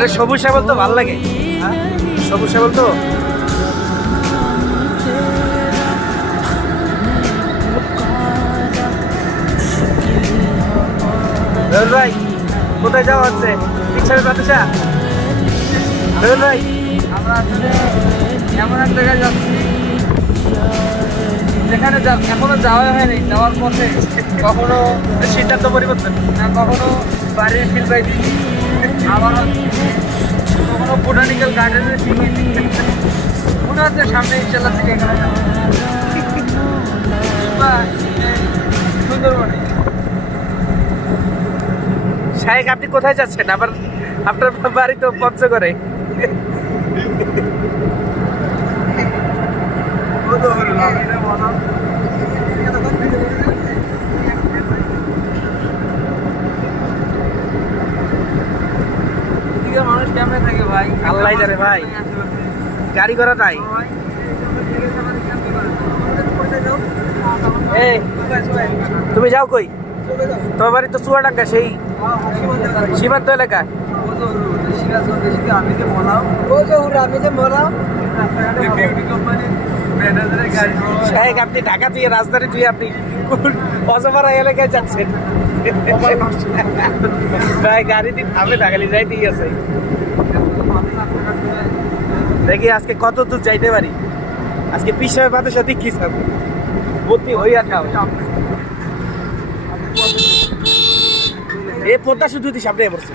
মানে সবুজ শ্যামল তো ভালো লাগে, সবুজ শ্যামল তো। ভাই কোথায় যাওয়া হচ্ছে? পিছনে বাতাসা ভাই, আমরা আসলে এমন এক জায়গায় যাচ্ছি যেখানে এখনো যাওয়া হয়নি। যাওয়ার পথে কখনো সিদ্ধান্ত পরিবর্তন, কখনো বাড়ির ফিল পাইছি, আবার কখনো বোটানিক্যাল গার্ডেনের শিখেছি। মনে হচ্ছে সামনে ইনশাল্লাহ থেকে এখানে যাবো বা সুন্দরবনে। শাহেক আপনি কোথায় যাচ্ছেন? আবার আপনার বাড়ি তো পঞ্চগড়ে। মানুষ কেমনে থাকে ভাই, আল্লাহ জানে ভাই, গাড়ি ঘোড়া নাই। এই তুমি যাও কই? তোমার বাড়ি তো চুয়াডাঙ্গা, সেই সীমান্ত এলাকা। আমি যে বললাম শাহেক আপনি ঢাকা দিয়ে রাজধানী দিয়ে আপনি অজপাড়া এলাকায় যাচ্ছেন ভাই, গাড়ি দিয়ে থামে ঢাকালি যাই দিয়ে আছে। দেখি আজকে কত দূর যাইতে পারি। আজকে পিসাবের পাতের সাথে কি স্যার ভর্তি হইয়া খাও। এ পদ্মা শুধু সামনে পড়ছে।